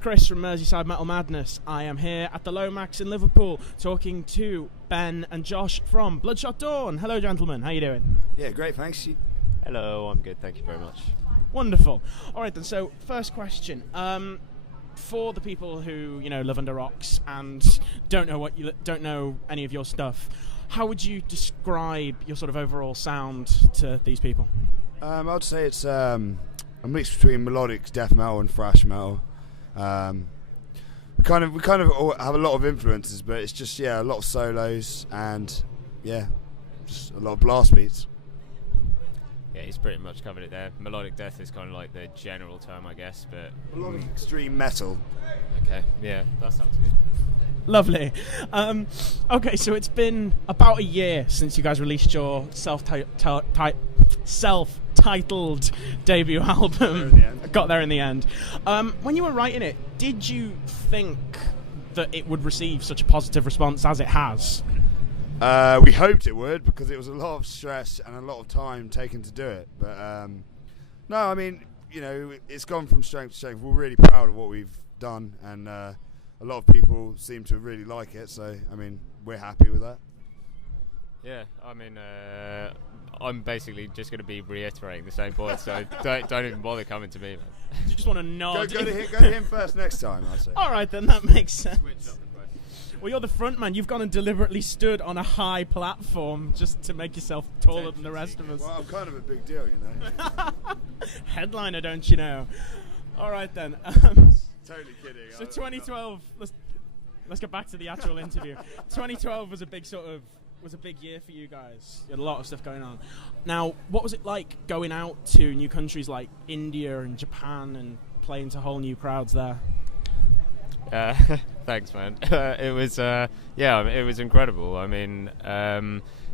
Chris from Merseyside Metal Madness. I am here at the Lomax in Liverpool talking to Ben and Josh from Bloodshot Dawn. Hello, gentlemen. How you doing? Yeah, great, thanks. Hello, I'm good, thank you very much. Wonderful. All right, then. So, first question. For the people who, live under rocks and don't know any of your stuff, how would you describe your sort of overall sound to these people? I'd say it's a mix between melodic death metal and thrash metal. We kind of all have a lot of influences, but it's just a lot of solos and just a lot of blast beats. Yeah, he's pretty much covered it there. Melodic death is kind of like the general term, I guess, but Melodic extreme metal. Okay, yeah, that sounds good. Lovely. Okay, so it's been about a year since you guys released your self-titled debut album. Got there in the end. When you were writing it, did you think that it would receive such a positive response as it has? We hoped it would, because it was a lot of stress and a lot of time taken to do it. But no, I mean, it's gone from strength to strength. We're really proud of what we've done, and a lot of people seem to really like it. So, I mean, we're happy with that. Yeah, I mean, I'm basically just going to be reiterating the same point, so don't even bother coming to me, man. You just want to nod. Go to him first next time, I say. All right, then, that makes sense. Well, you're the front man. You've gone and deliberately stood on a high platform just to make yourself taller than the rest of us. Well, I'm kind of a big deal, Headliner, don't you know? All right, then. Totally kidding. So 2012. Let's get back to the actual interview. 2012 was a big year for you guys. You had a lot of stuff going on. Now, what was it like going out to new countries like India and Japan and playing to whole new crowds there? Thanks, man. It was incredible. I mean,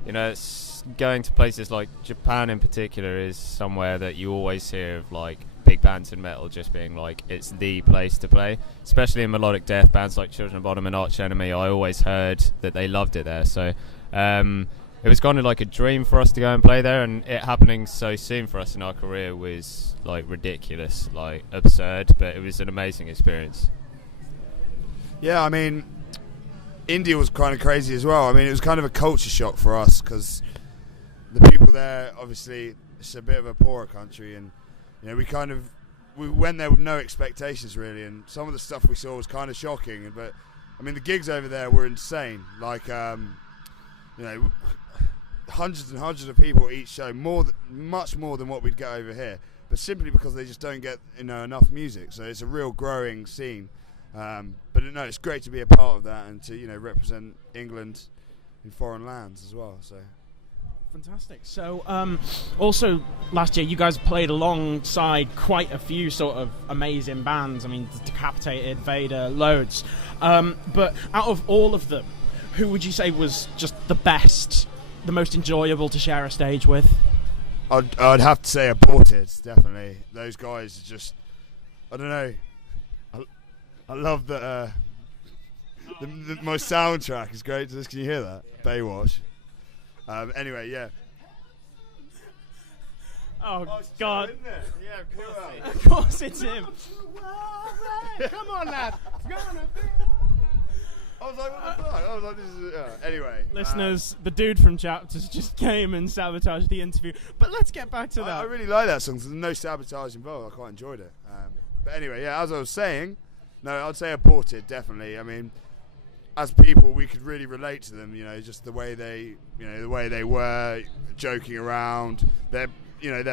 it's going to places like Japan in particular is somewhere that you always hear of, like, big bands in metal just being like, it's the place to play, especially in melodic death bands like Children of Bodom and Arch Enemy. I always heard that they loved it there, so it was kind of like a dream for us to go and play there, and it happening so soon for us in our career was like ridiculous, like absurd, but it was an amazing experience. Yeah, I mean, India was kind of crazy as well. I mean, it was kind of a culture shock for us, because the people there, obviously, it's a bit of a poorer country, and we went there with no expectations really, and some of the stuff we saw was kind of shocking. But I mean, the gigs over there were insane. Like, hundreds and hundreds of people each show, much more than what we'd get over here. But simply because they just don't get enough music, so it's a real growing scene. But no, it's great to be a part of that and to represent England in foreign lands as well. So. Fantastic. So, also last year you guys played alongside quite a few sort of amazing bands. I mean, Decapitated, Vader, loads. But out of all of them, who would you say was just the best, the most enjoyable to share a stage with? I'd have to say Aborted, definitely. Those guys are just, I don't know. I love that. My soundtrack is great. Can you hear that? Baywatch. Anyway, yeah. Oh God! Isn't it? Yeah, Of course it's him. Come on, lad. I was like, what the fuck? I was like, this is. Anyway, listeners, the dude from Chapters just came and sabotaged the interview. But let's get back to that. I really like that song. There's no sabotage involved. I quite enjoyed it. But anyway, yeah. As I was saying, no, I'd say Aborted, definitely. I mean, as people, we could really relate to them. Just the way they were joking around. Their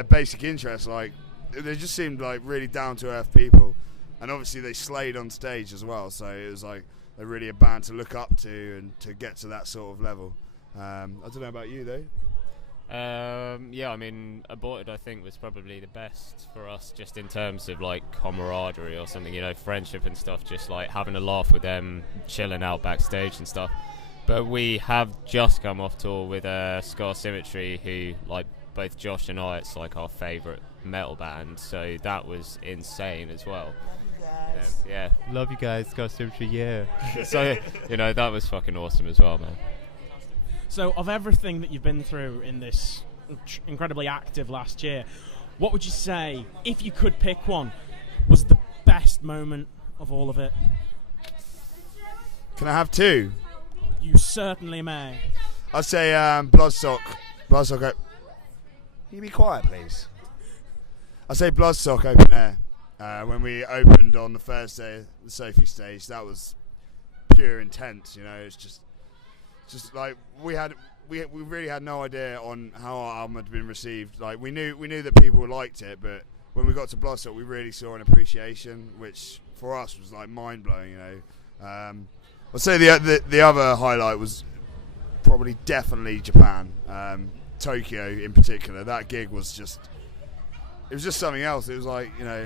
basic interests, like they just seemed like really down to earth people, and obviously they slayed on stage as well. So it was like they're really a band to look up to and to get to that sort of level. I don't know about you though. Yeah, I mean, Aborted I think was probably the best for us, just in terms of like camaraderie or something, friendship and stuff, just like having a laugh with them, chilling out backstage and stuff. But we have just come off tour with Scar Symmetry, who, like both Josh and I, it's like our favourite metal band, so that was insane as well. Yeah, love you guys, Scar Symmetry, yeah. So, that was fucking awesome as well, man. So, of everything that you've been through in this incredibly active last year, what would you say, if you could pick one, was the best moment of all of it? Can I have two? You certainly may. I'd say Bloodstock. Bloodstock. Can you be quiet, please? I'd say Bloodstock open air. When we opened on the first day of the Sophie stage, that was pure intense. You know, it's just like we really had no idea on how our album had been received. Like we knew that people liked it, but when we got to Bloodstock, we really saw an appreciation, which for us was like mind blowing. You know, I'd say the other highlight was probably definitely Japan, Tokyo in particular. That gig was just something else. It was like, you know,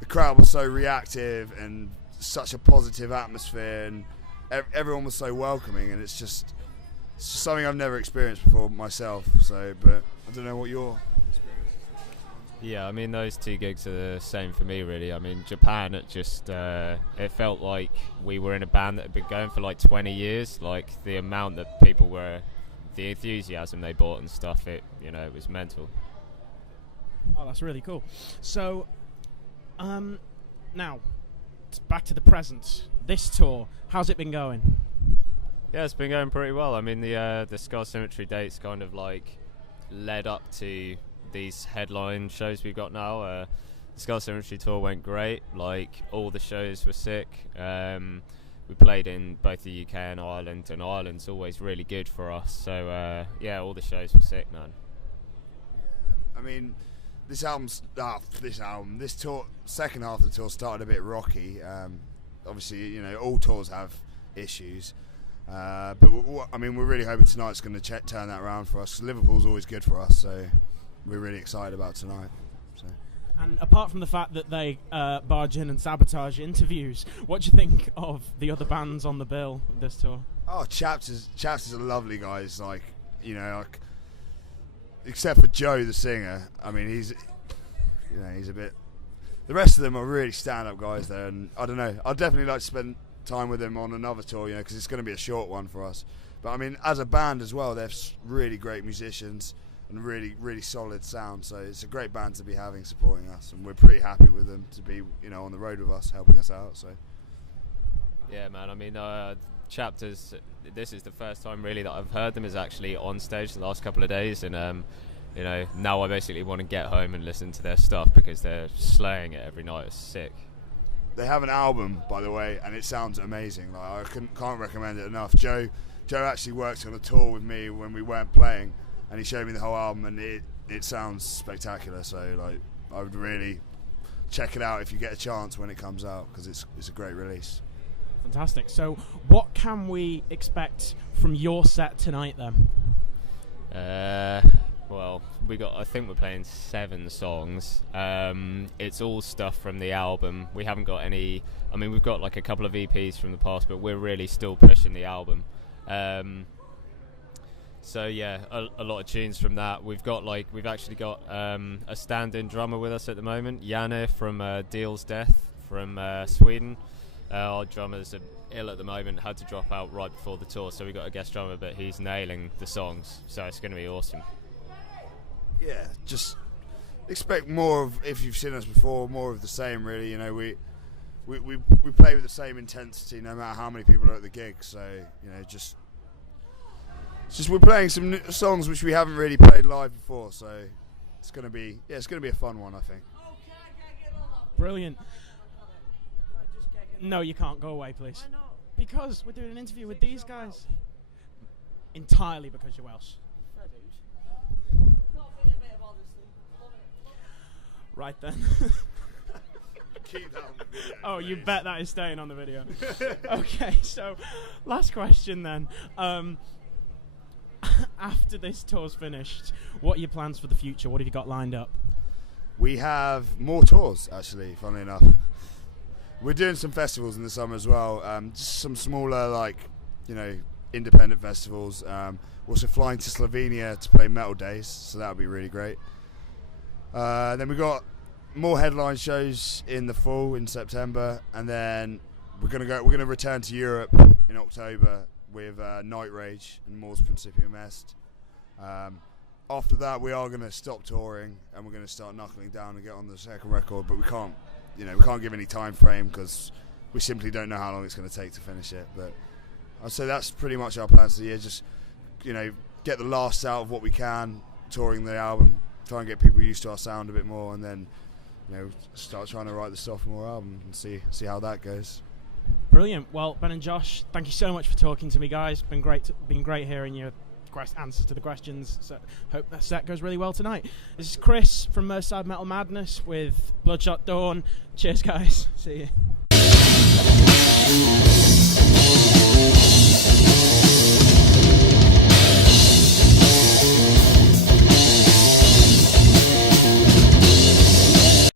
the crowd was so reactive and such a positive atmosphere, and everyone was so welcoming, and it's just something I've never experienced before myself. So, but I don't know what your experience is. Yeah, I mean, those two gigs are the same for me, really. I mean, Japan, it just it felt like we were in a band that had been going for like 20 years. Like the amount that people were, the enthusiasm they brought and stuff, it was mental. Oh, that's really cool. So, now, back to the present. This tour, how's it been going? Yeah, it's been going pretty well. I mean, the Scar Symmetry dates kind of like led up to these headline shows we've got now. The Scar Symmetry tour went great. Like, all the shows were sick. We played in both the UK and Ireland's always really good for us. So, yeah, all the shows were sick, man. I mean, this tour, second half of the tour started a bit rocky. Obviously, you know, all tours have issues. But I mean, we're really hoping tonight's going to turn that around for us. 'Cause Liverpool's always good for us, so we're really excited about tonight. So. And apart from the fact that they barge in and sabotage interviews, what do you think of the other bands on the bill this tour? Oh, Chaps is a lovely guy. It's like, you know, like, except for Joe, the singer. I mean, he's a bit. The rest of them are really stand-up guys there, and I don't know. I'd definitely like to spend time with them on another tour, you know, because it's going to be a short one for us. But I mean, as a band as well, they're really great musicians and really, really solid sound. So it's a great band to be having supporting us, and we're pretty happy with them to be, you know, on the road with us, helping us out. So. Yeah, man. I mean, Chapters. This is the first time really that I've heard them is actually on stage the last couple of days, and you know, now I basically want to get home and listen to their stuff because they're slaying it every night. It's sick. They have an album, by the way, and it sounds amazing. Like, I can't recommend it enough. Joe actually worked on a tour with me when we weren't playing, and he showed me the whole album, and it sounds spectacular. So, like, I would really check it out if you get a chance when it comes out, because it's a great release. Fantastic. So, what can we expect from your set tonight, then? Well, I think we're playing 7 songs. It's all stuff from the album. We haven't got any. I mean, we've got like a couple of EPs from the past, but we're really still pushing the album. So yeah, a lot of tunes from that. We've actually got a stand-in drummer with us at the moment, Janne from Deal's Death from Sweden. Our drummers are ill at the moment, had to drop out right before the tour, so we got a guest drummer, but he's nailing the songs, so it's going to be awesome. Yeah, just expect more of, if you've seen us before, more of the same, really. You know, we play with the same intensity no matter how many people are at the gig. So, you know, just we're playing some songs which we haven't really played live before. So it's gonna be a fun one, I think. Brilliant. No, you can't. Go away, please. Why not? Because we're doing an interview with these guys. Entirely because you're Welsh. Right then. Keep that on the video. Oh, please. you bet that is staying on the video. Okay, so last question then. After this tour's finished, what are your plans for the future? What have you got lined up? We have more tours, actually, funnily enough. We're doing some festivals in the summer as well. Just some smaller, like, you know, independent festivals. We're also flying to Slovenia to play Metal Days, so that would be really great. Then we've got more headline shows in the fall, in September, and then we're gonna return to Europe in October with Night Rage and Mors Principium Est. After that, we are gonna stop touring and we're gonna start knuckling down and get on the second record, but we can't give any time frame because we simply don't know how long it's going to take to finish it. But I'd say that's pretty much our plans for the year. Just, get the last out of what we can, touring the album, try and get people used to our sound a bit more, and then, start trying to write the sophomore album and see how that goes. Brilliant. Well, Ben and Josh, thank you so much for talking to me, guys. Been great hearing your answers to the questions. So hope that set goes really well tonight. This is Chris from Merseyside Metal Madness with Bloodshot Dawn. Cheers, guys. See you.